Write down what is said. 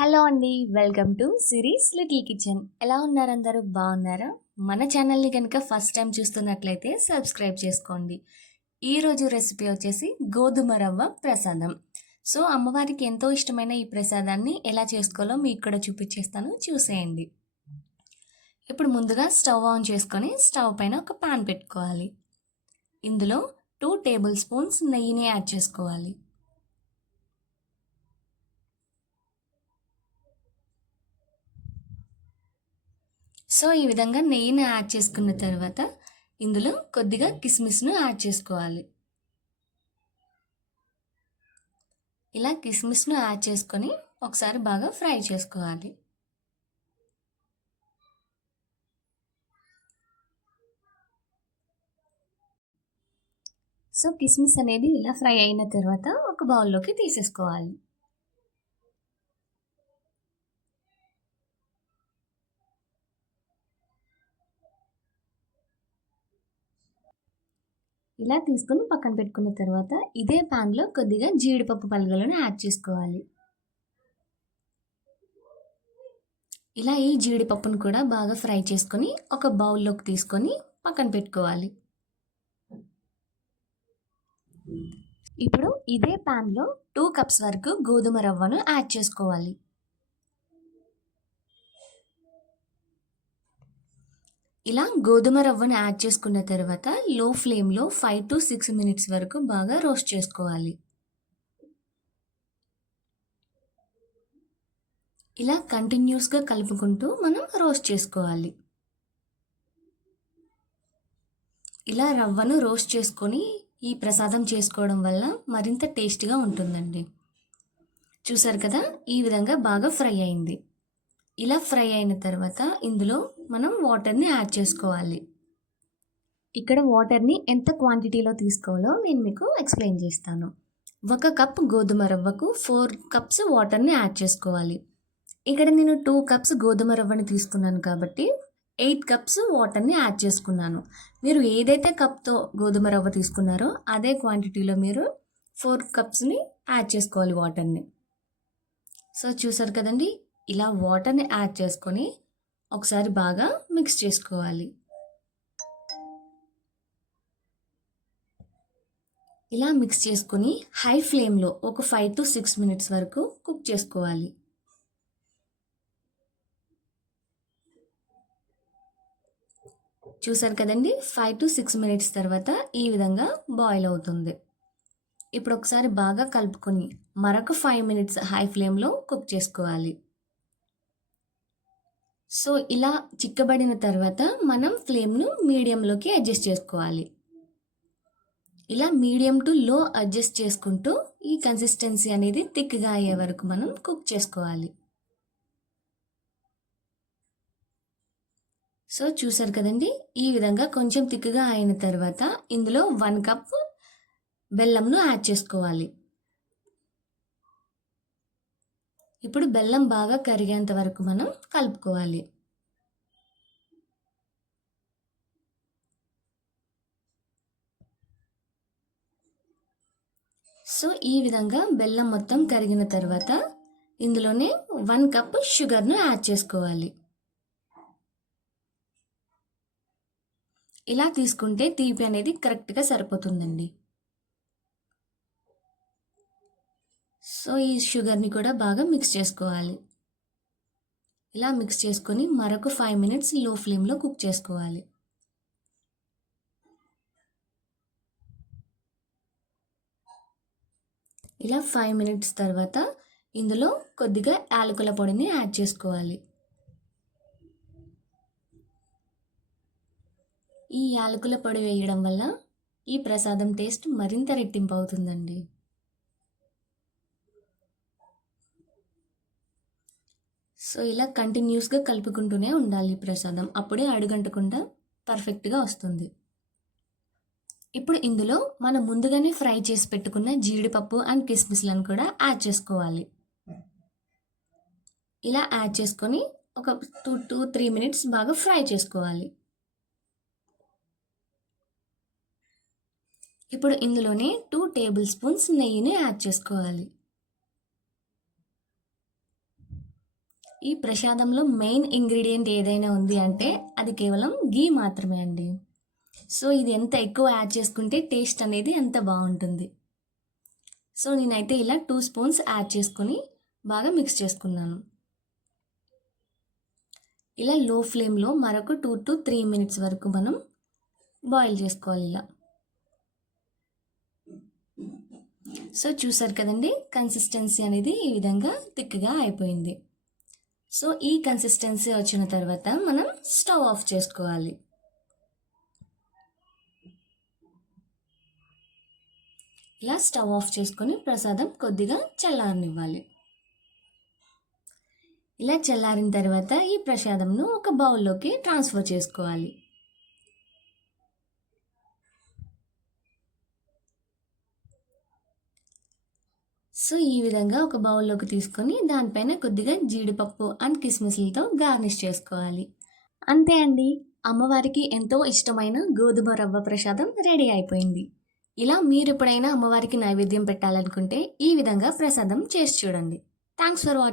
Hello అండి. Welcome to series little kitchen. ఎలా ఉన్నారు అందరూ? బాగున్నారా? మన ఛానల్ని కనుక ఫస్ట్ టైం చూస్తున్నట్లయితే సబ్స్క్రైబ్ చేసుకోండి. ఈరోజు రెసిపీ వచ్చేసి గోధుమ రవ్వ ప్రసాదం. సో అమ్మవారికి ఎంతో ఇష్టమైన ఈ ప్రసాదాన్ని ఎలా చేసుకోవాలో మీకు కూడా చూపించేస్తాను, చూసేయండి. ఇప్పుడు ముందుగా స్టవ్ ఆన్ చేసుకొని స్టవ్ పైన ఒక పాన్ పెట్టుకోవాలి. ఇందులో 2 టేబుల్ స్పూన్స్ నెయ్యిని యాడ్ చేసుకోవాలి. సో ఈ విధంగా నెయ్యిని యాడ్ చేసుకున్న తర్వాత ఇందులో కొద్దిగా కిస్మిస్ను యాడ్ చేసుకోవాలి. ఇలా కిస్మిస్ను యాడ్ చేసుకొని ఒకసారి బాగా ఫ్రై చేసుకోవాలి. సో కిస్మిస్ అనేది ఇలా ఫ్రై అయిన తర్వాత ఒక బౌల్లోకి తీసేసుకోవాలి. ఇలా తీసుకొని పక్కన పెట్టుకున్న తర్వాత ఇదే ప్యాన్లో కొద్దిగా జీడిపప్పు పలుకులను యాడ్ చేసుకోవాలి. ఇలా ఈ జీడిపప్పును కూడా బాగా ఫ్రై చేసుకొని ఒక బౌల్లోకి తీసుకొని పక్కన పెట్టుకోవాలి. ఇప్పుడు ఇదే ప్యాన్లో 2 కప్స్ వరకు గోధుమ రవ్వను యాడ్ చేసుకోవాలి. ఇలా గోధుమ రవ్వను యాడ్ చేసుకున్న తర్వాత లో ఫ్లేమ్లో 5 to 6 మినిట్స్ వరకు బాగా రోస్ట్ చేసుకోవాలి. ఇలా కంటిన్యూస్గా కలుపుకుంటూ మనం రోస్ట్ చేసుకోవాలి. ఇలా రవ్వను రోస్ట్ చేసుకొని ఈ ప్రసాదం చేసుకోవడం వల్ల మరింత టేస్టీగా ఉంటుందండి. చూసారు కదా, ఈ విధంగా బాగా ఫ్రై అయింది. ఇలా ఫ్రై అయిన తర్వాత ఇందులో మనం వాటర్ని యాడ్ చేసుకోవాలి. ఇక్కడ వాటర్ని ఎంత క్వాంటిటీలో తీసుకోవాలో నేను మీకు ఎక్స్ప్లెయిన్ చేస్తాను. 1 కప్ గోధుమ రవ్వకు 4 కప్స్ వాటర్ని యాడ్ చేసుకోవాలి. ఇక్కడ నేను 2 కప్స్ గోధుమ రవ్వని తీసుకున్నాను కాబట్టి 8 కప్స్ వాటర్ని యాడ్ చేసుకున్నాను. మీరు ఏదైతే కప్తో గోధుమ రవ్వ తీసుకున్నారో అదే క్వాంటిటీలో మీరు 4 కప్స్ని యాడ్ చేసుకోవాలి వాటర్ని. సో చూసారు కదండి, ఇలా వాటర్ని యాడ్ చేసుకొని ఒకసారి బాగా మిక్స్ చేసుకోవాలి. ఇలా మిక్స్ చేసుకొని హై ఫ్లేమ్లో ఒక 5 to 6 మినిట్స్ వరకు కుక్ చేసుకోవాలి. చూసారు కదండి, 5 to 6 మినిట్స్ తర్వాత ఈ విధంగా బాయిల్ అవుతుంది. ఇప్పుడు ఒకసారి బాగా కలుపుకొని మరొక 5 మినిట్స్ హై ఫ్లేమ్లో కుక్ చేసుకోవాలి. సో ఇలా చిక్కబడిన తర్వాత మనం ఫ్లేమ్ను మీడియంలోకి అడ్జస్ట్ చేసుకోవాలి. ఇలా మీడియం టు లో అడ్జస్ట్ చేసుకుంటూ ఈ కన్సిస్టెన్సీ అనేది థిక్గా అయ్యే వరకు మనం కుక్ చేసుకోవాలి. సో చూసారు కదండి, ఈ విధంగా కొంచెం థిక్గా అయిన తర్వాత ఇందులో 1 కప్ బెల్లంను యాడ్ చేసుకోవాలి. ఇప్పుడు బెల్లం బాగా కరిగేంత వరకు మనం కలుపుకోవాలి. సో ఈ విధంగా బెల్లం మొత్తం కరిగిన తర్వాత ఇందులోనే 1 కప్ షుగర్ను యాడ్ చేసుకోవాలి. ఇలా తీసుకుంటే తీపి అనేది కరెక్ట్గా సరిపోతుందండి. సో ఈ షుగర్ని కూడా బాగా మిక్స్ చేసుకోవాలి. ఇలా మిక్స్ చేసుకొని మరొక 5 మినిట్స్ లో ఫ్లేమ్లో కుక్ చేసుకోవాలి. ఇలా 5 మినిట్స్ తర్వాత ఇందులో కొద్దిగా యాలకుల పొడిని యాడ్ చేసుకోవాలి. ఈ యాలకుల పొడి వేయడం వల్ల ఈ ప్రసాదం టేస్ట్ మరింత రెట్టింపు అవుతుందండి. సో ఇలా కంటిన్యూస్గా కలుపుకుంటూనే ఉండాలి ఈ ప్రసాదం, అప్పుడే అడుగంటకుండా పర్ఫెక్ట్గా వస్తుంది. ఇప్పుడు ఇందులో మనం ముందుగానే ఫ్రై చేసి పెట్టుకున్న జీడిపప్పు అండ్ కిస్మిస్లను కూడా యాడ్ చేసుకోవాలి. ఇలా యాడ్ చేసుకొని ఒక 2 to 3 మినిట్స్ బాగా ఫ్రై చేసుకోవాలి. ఇప్పుడు ఇందులోనే 2 టేబుల్ స్పూన్స్ నెయ్యిని యాడ్ చేసుకోవాలి. ఈ ప్రసాదంలో మెయిన్ ఇంగ్రీడియంట్ ఏదైనా ఉంది అంటే అది కేవలం ఘీ మాత్రమే అండి. సో ఇది ఎంత ఎక్కువ యాడ్ చేసుకుంటే టేస్ట్ అనేది అంత బాగుంటుంది. సో నేనైతే ఇలా 2 స్పూన్స్ యాడ్ చేసుకొని బాగా మిక్స్ చేసుకున్నాను. ఇలా లో ఫ్లేమ్లో మరొక 2 to 3 మినిట్స్ వరకు మనం బాయిల్ చేసుకోవాలి ఇలా. సో చూసారు కదండి, కన్సిస్టెన్సీ అనేది ఈ విధంగా థిక్గా అయిపోయింది. సో ఈ కన్సిస్టెన్సీ వచ్చిన తర్వాత మనం స్టవ్ ఆఫ్ చేసుకోవాలి. ఇలా స్టవ్ ఆఫ్ చేసుకొని ప్రసాదం కొద్దిగా చల్లారనివ్వాలి. ఇలా చల్లారిన తర్వాత ఈ ప్రసాదంను ఒక బౌల్లోకి ట్రాన్స్ఫర్ చేసుకోవాలి. సో ఈ విధంగా ఒక బౌల్లోకి తీసుకొని దానిపైన కొద్దిగా జీడిపప్పు అండ్ కిస్మిస్లతో గార్నిష్ చేసుకోవాలి. అంతే అండి, అమ్మవారికి ఎంతో ఇష్టమైన గోధుమ రవ్వ ప్రసాదం రెడీ అయిపోయింది. ఇలా మీరు ఎప్పుడైనా అమ్మవారికి నైవేద్యం పెట్టాలనుకుంటే ఈ విధంగా ప్రసాదం చేసి చూడండి. Thanks for watching.